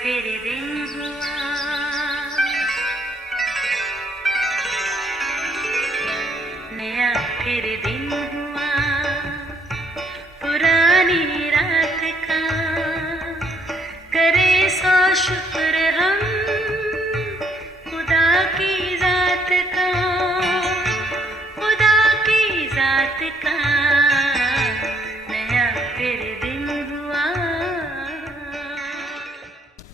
پھر دن ہوا، نیا پھر دن ہوا، پرانی رات کا کرے سو شکر ہم خدا کی ذات کا، خدا کی ذات کا نیا پھر دن ہوا۔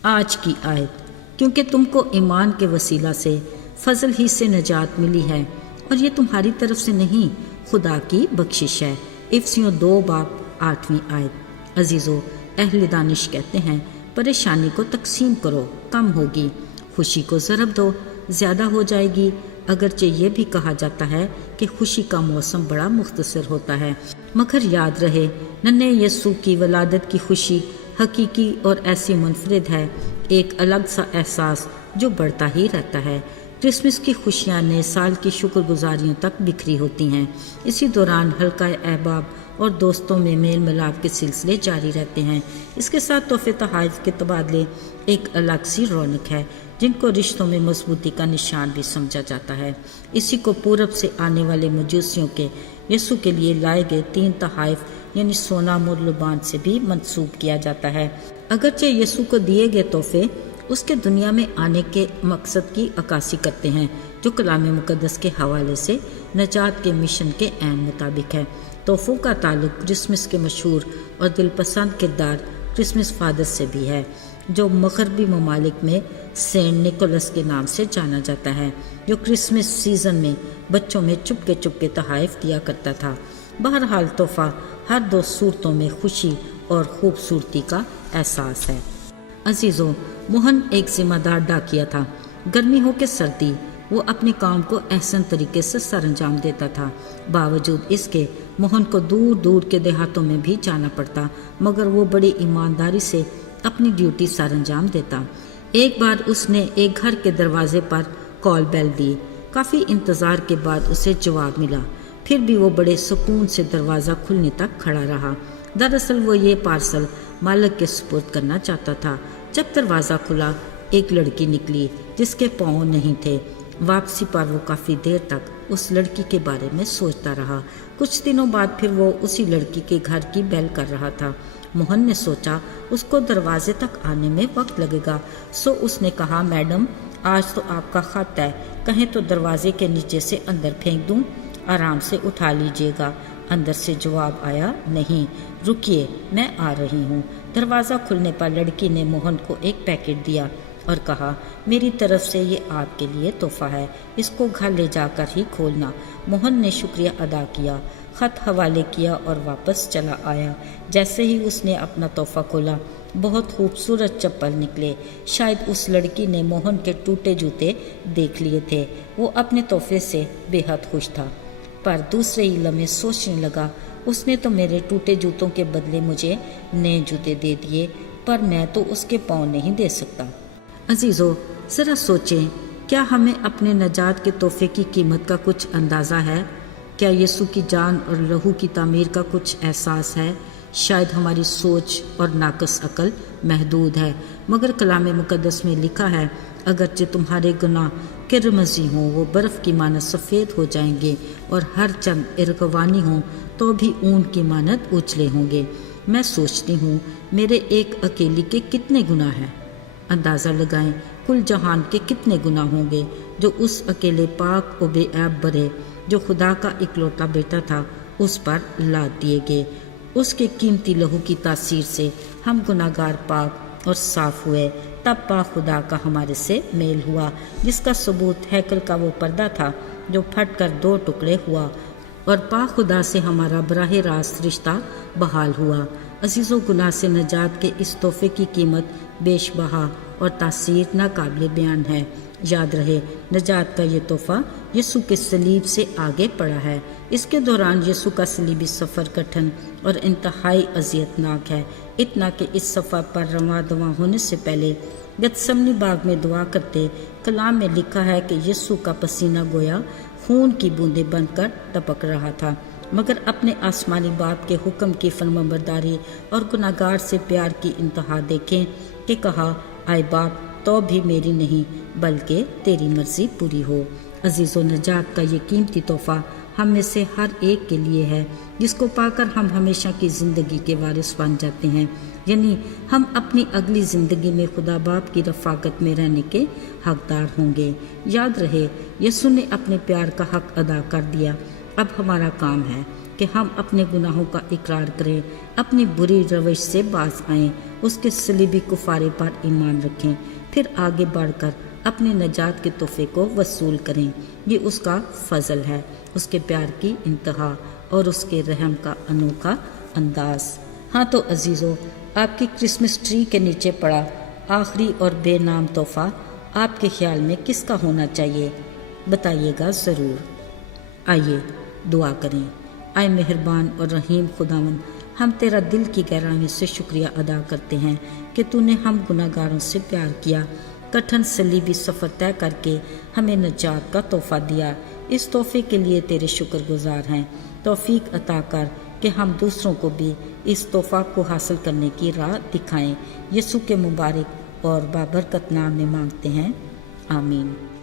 آج کی آیت، کیونکہ تم کو ایمان کے وسیلہ سے فضل ہی سے نجات ملی ہے، اور یہ تمہاری طرف سے نہیں، خدا کی بخشش ہے۔ افسیوں 2:8 آیت۔ عزیزو، اہل دانش کہتے ہیں پریشانی کو تقسیم کرو، کم ہوگی، خوشی کو ضرب دو، زیادہ ہو جائے گی۔ اگرچہ یہ بھی کہا جاتا ہے کہ خوشی کا موسم بڑا مختصر ہوتا ہے، مگر یاد رہے ننھے یسوع کی ولادت کی خوشی حقیقی اور ایسی منفرد ہے، ایک الگ سا احساس جو بڑھتا ہی رہتا ہے۔ کرسمس کی خوشیاں نئے سال کی شکر گزاریوں تک بکھری ہوتی ہیں، اسی دوران حلقہ احباب اور دوستوں میں میل ملاپ کے سلسلے جاری رہتے ہیں۔ اس کے ساتھ تحفے تحائف کے تبادلے ایک الگ سی رونق ہے، جن کو رشتوں میں مضبوطی کا نشان بھی سمجھا جاتا ہے۔ اسی کو پورب سے آنے والے مجوسیوں کے یسوع کے لیے لائے گئے 3 تحائف یعنی سونا مر لبان سے بھی منسوب کیا جاتا ہے۔ اگرچہ یسوع کو دیے گئے تحفے اس کے دنیا میں آنے کے مقصد کی عکاسی کرتے ہیں، جو کلام مقدس کے حوالے سے نجات کے مشن کے عین مطابق ہے۔ تحفوں کا تعلق کرسمس کے مشہور اور دل پسند کردار کرسمس فادر سے بھی ہے، جو مغربی ممالک میں سینٹ نکولس کے نام سے جانا جاتا ہے، جو کرسمس سیزن میں بچوں میں چپ کے تحائف دیا کرتا تھا۔ بہرحال تحفہ ہر 2 صورتوں میں خوشی اور خوبصورتی کا احساس ہے۔ عزیزو، موہن ایک ذمہ دار ڈاکیا تھا۔ گرمی ہو کہ سردی، وہ اپنے کام کو احسن طریقے سے سر انجام دیتا تھا۔ باوجود اس کے موہن کو دور دور کے دیہاتوں میں بھی جانا پڑتا، مگر وہ بڑی ایمانداری سے اپنی ڈیوٹی سر انجام دیتا۔ ایک بار اس نے ایک گھر کے دروازے پر کال بیل دی۔ کافی انتظار کے بعد اسے جواب ملا، پھر بھی وہ بڑے سکون سے دروازہ کھلنے تک کھڑا رہا۔ دراصل وہ یہ پارسل مالک کے سپرد کرنا چاہتا تھا۔ جب دروازہ کھلا، ایک لڑکی نکلی جس کے پاؤں نہیں تھے۔ واپسی پر وہ کافی دیر تک اس لڑکی کے بارے میں سوچتا رہا۔ کچھ دنوں بعد پھر وہ اسی لڑکی کے گھر کی بیل کر رہا تھا۔ موہن نے سوچا اس کو دروازے تک آنے میں وقت لگے گا، سو اس نے کہا، میڈم آج تو آپ کا خط ہے، کہیں تو دروازے کے نیچے سے اندر پھینک دوں، آرام سے اٹھا لیجیے گا۔ اندر سے جواب آیا، نہیں، رکیے، میں آ رہی ہوں۔ دروازہ کھلنے پر لڑکی نے موہن کو ایک پیکٹ دیا اور کہا، میری طرف سے یہ آپ کے لیے تحفہ ہے، اس کو گھر لے جا کر ہی کھولنا۔ موہن نے شکریہ ادا کیا، خط حوالے کیا اور واپس چلا آیا۔ جیسے ہی اس نے اپنا تحفہ کھولا، بہت خوبصورت چپل نکلے۔ شاید اس لڑکی نے موہن کے ٹوٹے جوتے دیکھ لیے تھے۔ وہ اپنے تحفے سے بے حد خوش تھا، پر دوسرے ہی لمحے سوچنے لگا، اس نے تو میرے ٹوٹے جوتوں کے بدلے مجھے نئے جوتے دے دیے، پر میں تو اس کے پاؤں نہیں دے سکتا۔ عزیزو، ذرا سوچیں، کیا ہمیں اپنے نجات کے تحفے کی قیمت کا کچھ اندازہ ہے؟ کیا یسوع کی جان اور لہو کی تعمیر کا کچھ احساس ہے؟ شاید ہماری سوچ اور ناقص عقل محدود ہے، مگر کلام مقدس میں لکھا ہے، اگرچہ تمہارے گناہ کرمزی ہوں، وہ برف کی مانند سفید ہو جائیں گے، اور ہر چند ارغوانی ہوں تو بھی اون کی مانند اچھلے ہوں گے۔ میں سوچتی ہوں میرے ایک اکیلی کے کتنے گناہ ہیں۔ اندازہ لگائیں کل جہان کے کتنے گناہ ہوں گے جو اس اکیلے پاک و بے عیب برے جو خدا کا اکلوتا بیٹا تھا اس پر لاد دیے گئے۔ اس کے قیمتی لہو کی تاثیر سے ہم گناہگار پاک اور صاف ہوئے۔ تب پاک خدا کا ہمارے سے میل ہوا، جس کا ثبوت ہیکل کا وہ پردہ تھا جو پھٹ کر 2 ٹکڑے ہوا، اور پاک خدا سے ہمارا براہ راست رشتہ بحال ہوا۔ عزیزو، گناہ سے نجات کے اس تحفے کی قیمت بیش بہا اور تاثیر ناقابل بیان ہے۔ یاد رہے، نجات کا یہ تحفہ یسوع کے صلیب سے آگے پڑا ہے۔ اس کے دوران یسوع کا صلیبی سفر کٹھن اور انتہائی اذیت ناک ہے، اتنا کہ اس سفر پر رواں دواں ہونے سے پہلے گتسمنی باغ میں دعا کرتے کلام میں لکھا ہے کہ یسوع کا پسینہ گویا خون کی بوندیں بن کر ٹپک رہا تھا، مگر اپنے آسمانی باپ کے حکم کی فرمانبرداری اور گناہگار سے پیار کی انتہا دیکھیں کہ کہا، آئے باپ تو بھی میری نہیں بلکہ تیری مرضی پوری ہو۔ عزیز و نجات کا یہ قیمتی تحفہ ہم میں سے ہر ایک کے لیے ہے، جس کو پا کر ہم ہمیشہ کی زندگی کے وارث بن جاتے ہیں، یعنی ہم اپنی اگلی زندگی میں خدا باپ کی رفاقت میں رہنے کے حقدار ہوں گے۔ یاد رہے، یسوع نے اپنے پیار کا حق ادا کر دیا۔ اب ہمارا کام ہے کہ ہم اپنے گناہوں کا اقرار کریں، اپنی بری روش سے باز آئیں، اس کے صلیبی کفارے پر ایمان رکھیں، پھر آگے بڑھ کر اپنے نجات کے تحفے کو وصول کریں۔ یہ اس کا فضل ہے، اس کے پیار کی انتہا اور اس کے رحم کا انوکھا انداز۔ ہاں تو عزیزو، آپ کی کرسمس ٹری کے نیچے پڑا آخری اور بے نام تحفہ آپ کے خیال میں کس کا ہونا چاہیے؟ بتائیے گا ضرور۔ آئیے دعا کریں۔ اے مہربان اور رحیم خداوند، ہم تیرا دل کی گہرائیوں سے شکریہ ادا کرتے ہیں کہ تو نے ہم گناہ گاروں سے پیار کیا، کٹھن صلیبی سفر طے کر کے ہمیں نجات کا تحفہ دیا۔ اس تحفے کے لیے تیرے شکر گزار ہیں۔ توفیق عطا کر کہ ہم دوسروں کو بھی اس تحفہ کو حاصل کرنے کی راہ دکھائیں۔ یسوع کے مبارک اور بابرکت نام میں مانگتے ہیں، آمین۔